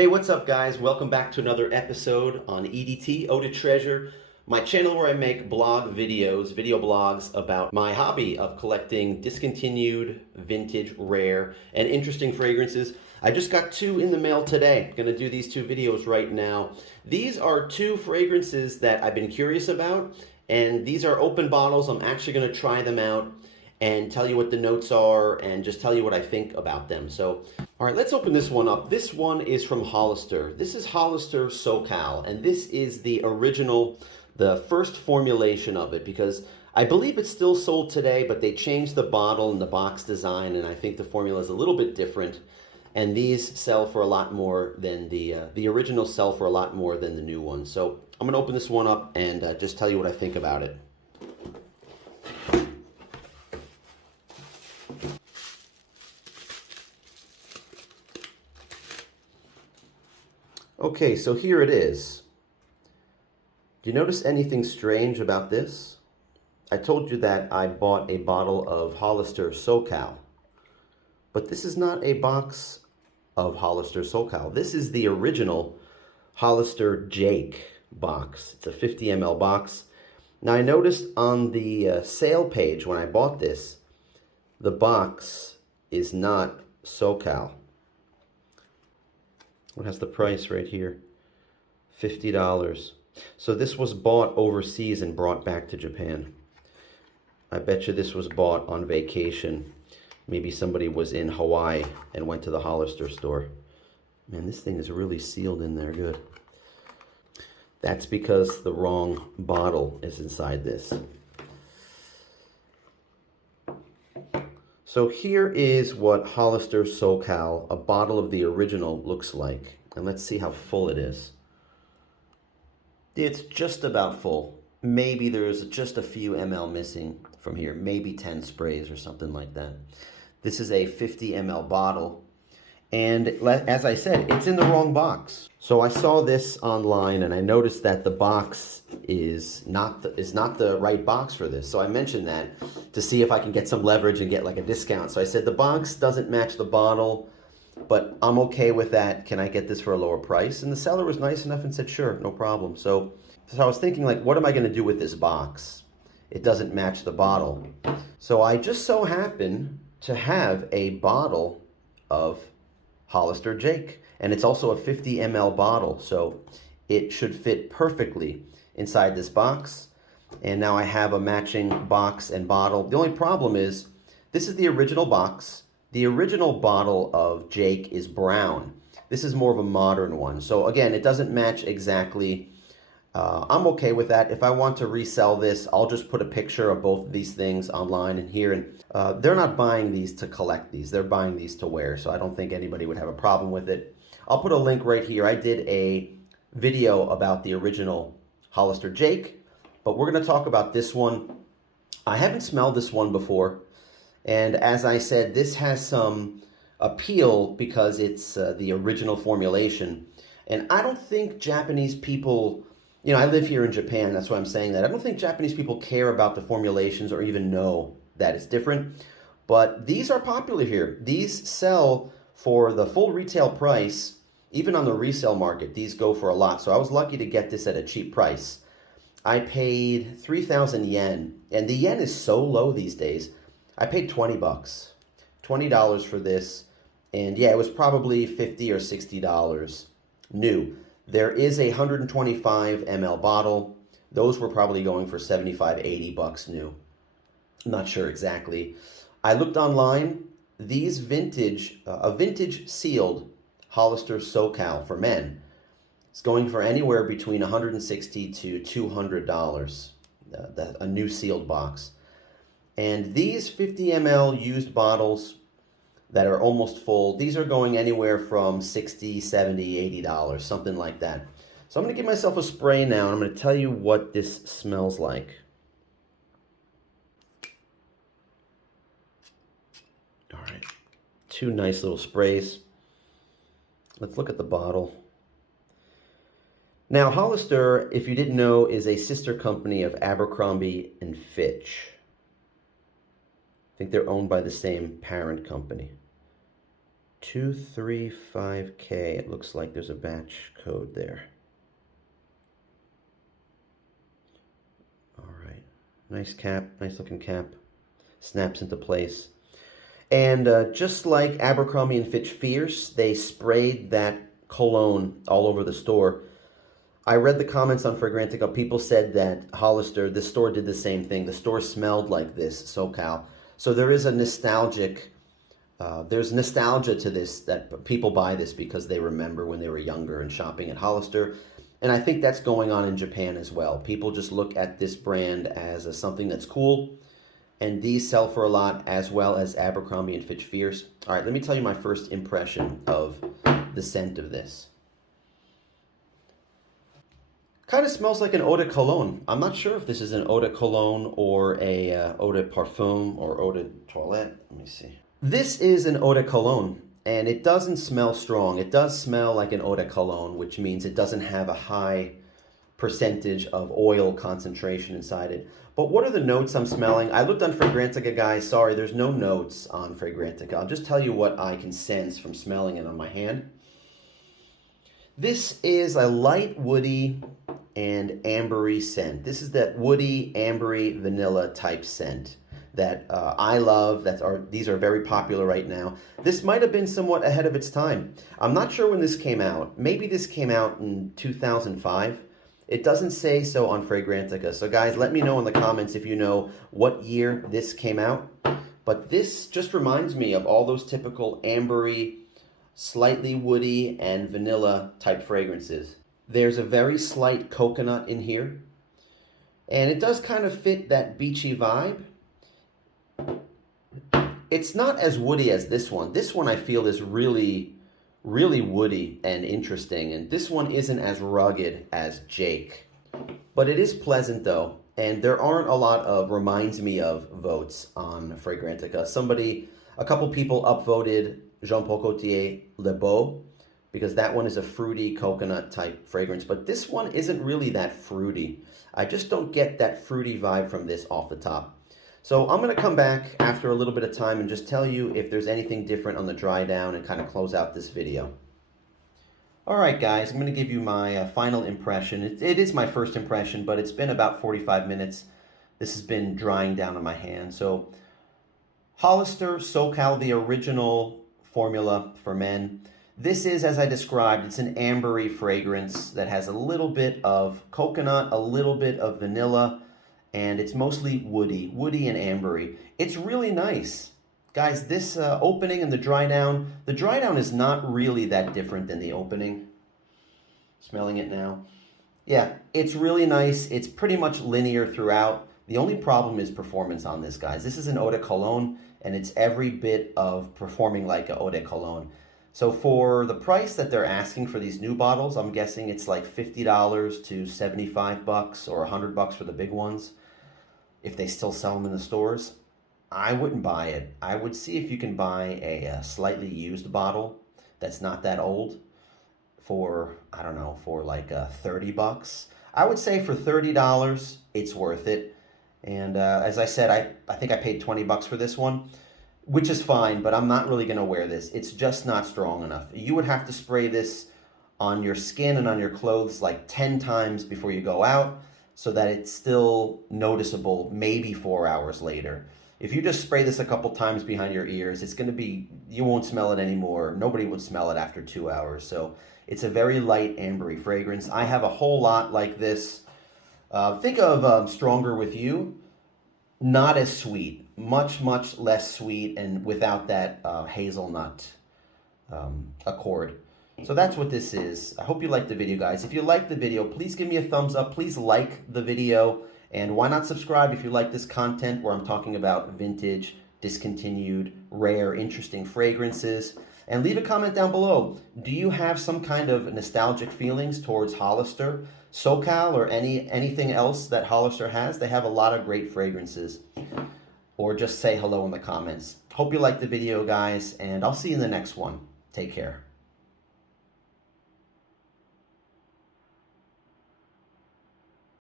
Hey, what's up guys? Welcome back to another episode on EDT Ep.166 Treasure, my channel where I make blog videos, video blogs about my hobby of collecting discontinued, vintage, rare, and interesting fragrances. I just got two in the mail today. I'm gonna do these two videos right now. These are two fragrances that I've been curious about, and these are open bottles. I'm actually gonna try them out and tell you what the notes are and just tell you what I think about them. So, all right, let's open this one up. This one is from Hollister. This is Hollister SoCal, and this is the original, the first formulation of it, because I believe it's still sold today, but they changed the bottle and the box design, and I think the formula is a little bit different. And these sell for a lot more than the original sell for a lot more than the new one. So I'm gonna open this one up and just tell you what I think about it. Okay, so here it is. Do you notice anything strange about this? I told you that I bought a bottle of Hollister SoCal, but this is not a box of Hollister SoCal. This is the original Hollister Jake box. It's a 50 ml box. Now I noticed on the sale page when I bought this, the box is not SoCal. It has the price right here, $50. So this was bought overseas and brought back to Japan. I bet you this was bought on vacation. Maybe somebody was in Hawaii and went to the Hollister store. Man, this thing is really sealed in there good. That's because the wrong bottle is inside this. So here is what Hollister SoCal, a bottle of the original, looks like. And let's see how full it is. It's just about full. Maybe there's just a few ml missing from here. Maybe 10 sprays or something like that. This is a 50 ml bottle. And as I said, it's in the wrong box. So I saw this online and I noticed that the box is not the right box for this. So I mentioned that to see if I can get some leverage and get like a discount. So I said the box doesn't match the bottle, but I'm okay with that. Can I get this for a lower price? And the seller was nice enough and said, sure, no problem. So I was thinking, like, what am I gonna do with this box? It doesn't match the bottle. So I just so happen to have a bottle of Hollister Jake, and it's also a 50 ml bottle, so it should fit perfectly inside this box. And now I have a matching box and bottle. The only problem is this is the original box. The original bottle of Jake is brown. This is more of a modern one. So again, it doesn't match exactly. I'm okay with that. If I want to resell this, I'll just put a picture of both of these things online and here. And they're not buying these to collect these. They're buying these to wear. So I don't think anybody would have a problem with it. I'll put a link right here. I did a video about the original Hollister Jake, but we're going to talk about this one. I haven't smelled this one before. And as I said, this has some appeal because it's the original formulation. And I don't think Japanese people, you know, I live here in Japan, that's why I'm saying that. I don't think Japanese people care about the formulations or even know that it's different. But these are popular here. These sell for the full retail price. Even on the resale market, these go for a lot. So I was lucky to get this at a cheap price. I paid 3,000 yen, and the yen is so low these days. I paid 20 bucks, $20 for this. And yeah, it was probably $50 or $60 new. There is a 125 ml bottle. Those were probably going for 75, 80 bucks new. I'm not sure exactly. I looked online. These vintage, a vintage sealed Hollister SoCal for men is going for anywhere between $160 to $200, a new sealed box. And these 50 ml used bottles that are almost full, these are going anywhere from $60, $70, $80, something like that. So I'm going to give myself a spray now, and I'm going to tell you what this smells like. All right, two nice little sprays. Let's look at the bottle. Now, Hollister, if you didn't know, is a sister company of Abercrombie and Fitch. I think they're owned by the same parent company. 235K. It looks like there's a batch code there. All right. Nice cap, nice looking cap. Snaps into place. And just like Abercrombie and Fitch Fierce, they sprayed that cologne all over the store. I read the comments on Fragrantica. People said that Hollister, the store, did the same thing. The store smelled like this, SoCal. So there is a nostalgic, there's nostalgia to this, that people buy this because they remember when they were younger and shopping at Hollister. And I think that's going on in Japan as well. People just look at this brand as something that's cool. And these sell for a lot, as well as Abercrombie and Fitch Fierce. All right, let me tell you my first impression of the scent of this. Kind of smells like an eau de cologne. I'm not sure if this is an eau de cologne or a eau de parfum or eau de toilette. Let me see. This is an eau de cologne, and it doesn't smell strong. It does smell like an eau de cologne, which means it doesn't have a high percentage of oil concentration inside it. But what are the notes I'm smelling? I looked on Fragrantica, guys. Sorry, there's no notes on Fragrantica. I'll just tell you what I can sense from smelling it on my hand. This is a light woody and ambery scent. This is that woody, ambery, vanilla type scent that I love. These are very popular right now. This might have been somewhat ahead of its time. I'm not sure when this came out. Maybe this came out in 2005. It doesn't say so on Fragrantica. So guys, let me know in the comments if you know what year this came out. But this just reminds me of all those typical ambery, slightly woody, and vanilla type fragrances. There's a very slight coconut in here. And it does kind of fit that beachy vibe. It's not as woody as this one. This one I feel is really woody and interesting, and this one isn't as rugged as Jake, but it is pleasant though, and there aren't a lot of reminds me of votes on Fragrantica. A couple people upvoted Jean Paul Gaultier Le Beau because that one is a fruity coconut type fragrance, but this one isn't really that fruity. I just don't get that fruity vibe from this off the top. So I'm going to come back after a little bit of time and just tell you if there's anything different on the dry down and kind of close out this video. Alright guys, I'm going to give you my final impression. It is my first impression, but it's been about 45 minutes. This has been drying down on my hand. So Hollister SoCal, the original formula for men. This is, as I described, it's an ambery fragrance that has a little bit of coconut, a little bit of vanilla, and it's mostly woody and ambery. It's really nice. Guys, this opening and the dry down is not really that different than the opening. Smelling it now. Yeah, it's really nice. It's pretty much linear throughout. The only problem is performance on this, guys. This is an eau de cologne, and it's every bit of performing like an eau de cologne. So for the price that they're asking for these new bottles, I'm guessing it's like $50 to $75 or $100 for the big ones. If they still sell them in the stores, I wouldn't buy it. I would see if you can buy a slightly used bottle that's not that old for, I don't know, for like $30. I would say for $30, it's worth it. And as I said, I think I paid $20 for this one, which is fine, but I'm not really going to wear this. It's just not strong enough. You would have to spray this on your skin and on your clothes like 10 times before you go out, so that it's still noticeable maybe 4 hours later. If you just spray this a couple times behind your ears, it's going to be, you won't smell it anymore. Nobody would smell it after 2 hours. So it's a very light ambery fragrance. I have a whole lot like this. Think of Stronger With You. Not as sweet. Much less sweet and without that hazelnut accord. So that's what this is. I hope you liked the video, guys. If you liked the video, please give me a thumbs up. Please like the video. And why not subscribe if you like this content where I'm talking about vintage, discontinued, rare, interesting fragrances. And leave a comment down below. Do you have some kind of nostalgic feelings towards Hollister SoCal or anything else that Hollister has? They have a lot of great fragrances. Or just say hello in the comments. Hope you liked the video, guys. And I'll see you in the next one. Take care.